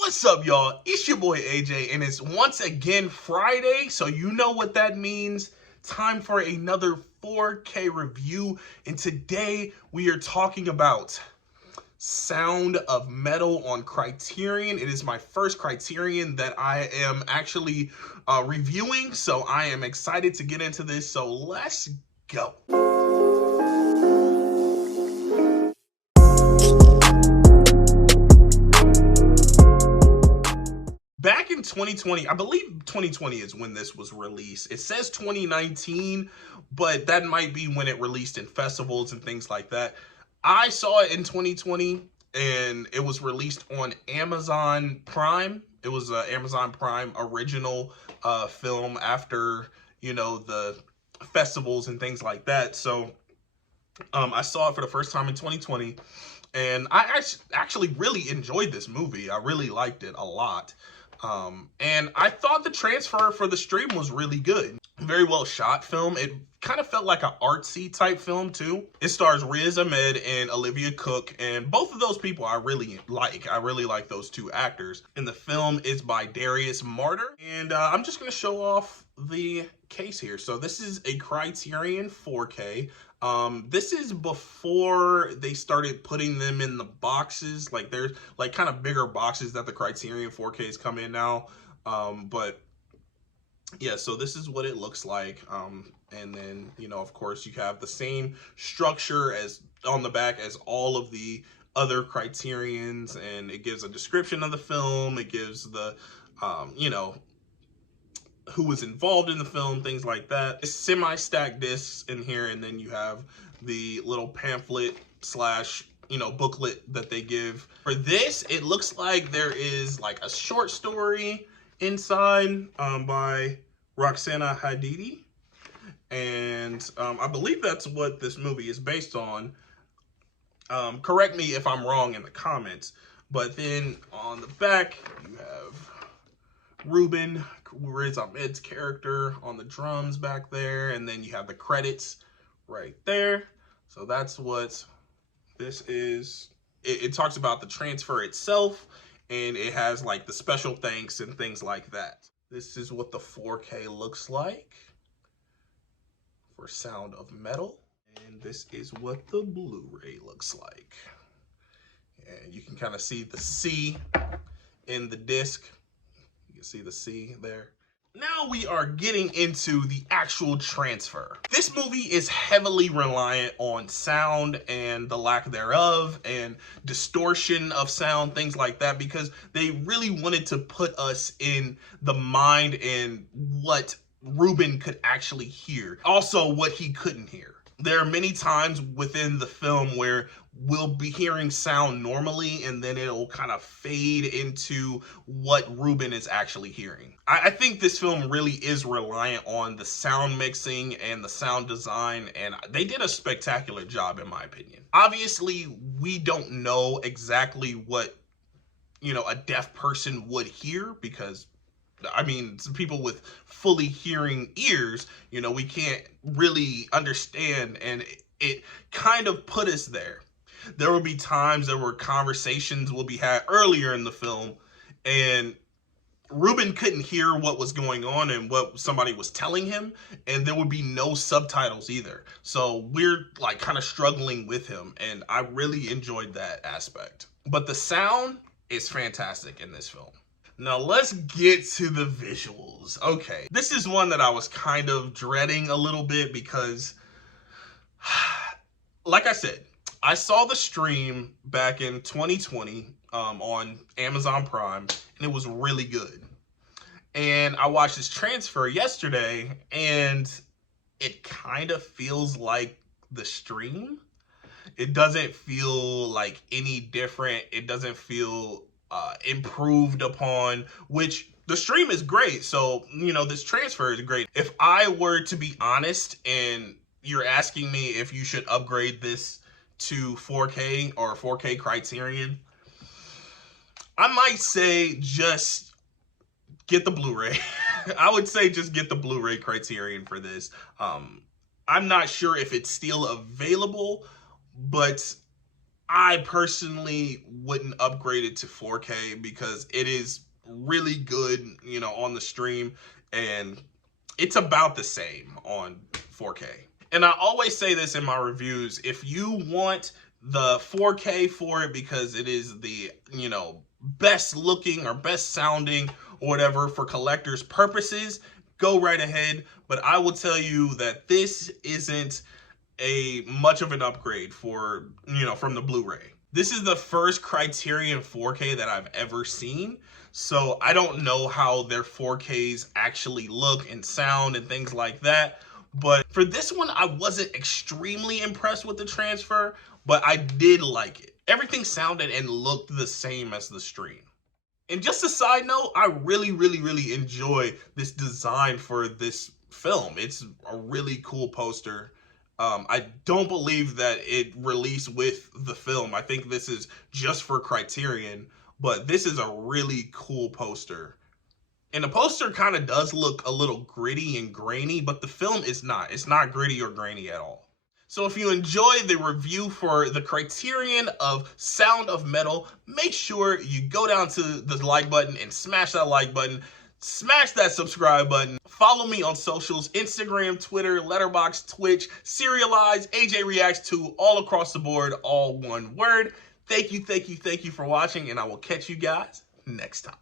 What's up, y'all? It's your boy AJ, and it's once again Friday, so you know what that means. Time for another 4K review, and today we are talking about Sound of Metal on Criterion. It is my first Criterion that I am actually reviewing, so I am excited to get into this, so let's go. Back in 2020, I believe 2020 is when this was released. It says 2019, but that might be when it released in festivals and things like that. I saw it in 2020, and it was released on Amazon Prime. It was an Amazon Prime original film after, you know, the festivals and things like that. So I saw it for the first time in 2020, and I actually really enjoyed this movie. I really liked it a lot. And I thought the transfer for the stream was really good. Very well shot film. It kind of felt like an artsy type film too. It stars Riz Ahmed and Olivia Cook, and both of those people I really like. I really like those two actors. And the film is by Darius Martyr. And I'm just going to show off the case here. So this is a Criterion 4K. This is before they started putting them in the boxes. Like there's like kind of bigger boxes that the Criterion 4Ks come in now. But yeah, so this is what it looks like. And then, you know, of course you have the same structure as on the back as all of the other Criterions, and it gives a description of the film. It gives the, you know, who was involved in the film, things like that. It's semi-stacked discs in here, and then you have the little pamphlet slash, you know, booklet that they give. For this, it looks like there is like a short story inside by Roxana Hadidi, and I believe that's what this movie is based on. Correct me if I'm wrong in the comments. But then on the back, you have Ruben, Riz Ahmed's character, on the drums back there, and then you have the credits right there. So that's what this is. It talks about the transfer itself, and it has like the special thanks and things like that. This is what the 4K looks like for Sound of Metal, and this is what the Blu-ray looks like. And you can kind of see the C in the disc. You can see the C there. Now we are getting into the actual transfer. This movie is heavily reliant on sound and the lack thereof, and distortion of sound, things like that, because they really wanted to put us in the mind and what Ruben could actually hear. Also, what he couldn't hear. There are many times within the film where we'll be hearing sound normally, and then it'll kind of fade into what Ruben is actually hearing. I think this film really is reliant on the sound mixing and the sound design, and they did a spectacular job in my opinion. Obviously, we don't know exactly what, you know, a deaf person would hear, because I mean, some people with fully hearing ears, you know, we can't really understand, and it kind of put us there. There will be times there were conversations will be had earlier in the film, and Ruben couldn't hear what was going on and what somebody was telling him, and there would be no subtitles either. So we're like kind of struggling with him, and I really enjoyed that aspect. But the sound is fantastic in this film. Now let's get to the visuals. Okay, this is one that I was kind of dreading a little bit because, like I said, I saw the stream back in 2020 on Amazon Prime, and it was really good. And I watched this transfer yesterday, and it kind of feels like the stream. It doesn't feel like any different. It doesn't feel improved upon, which the stream is great. So, you know, this transfer is great. If I were to be honest, and you're asking me if you should upgrade this to 4K or 4K Criterion, I might say just get the Blu-ray. I would say just get the Blu-ray Criterion for this. I'm not sure if it's still available, but I personally wouldn't upgrade it to 4K because it is really good, you know, on the stream, and it's about the same on 4K. And I always say this in my reviews, if you want the 4K for it because it is the, you know, best looking or best sounding or whatever for collectors purposes, go right ahead. But I will tell you that this isn't a much of an upgrade for, you know, from the Blu-ray. This is the first Criterion 4K that I've ever seen, so I don't know how their 4Ks actually look and sound and things like that. But for this one, I wasn't extremely impressed with the transfer, but I did like it. Everything sounded and looked the same as the stream. And just a side note, I really enjoy this design for this film. It's a really cool poster. I don't believe that it released with the film. I think this is just for Criterion, but this is a really cool poster. And the poster kind of does look a little gritty and grainy, but the film is not. It's not gritty or grainy at all. So if you enjoy the review for the Criterion of Sound of Metal, make sure you go down to the like button and smash that like button. Smash that subscribe button. Follow me on socials, Instagram, Twitter, Letterboxd, Twitch, Serialize, AJREACTS2, all across the board, all one word. Thank you for watching, and I will catch you guys next time.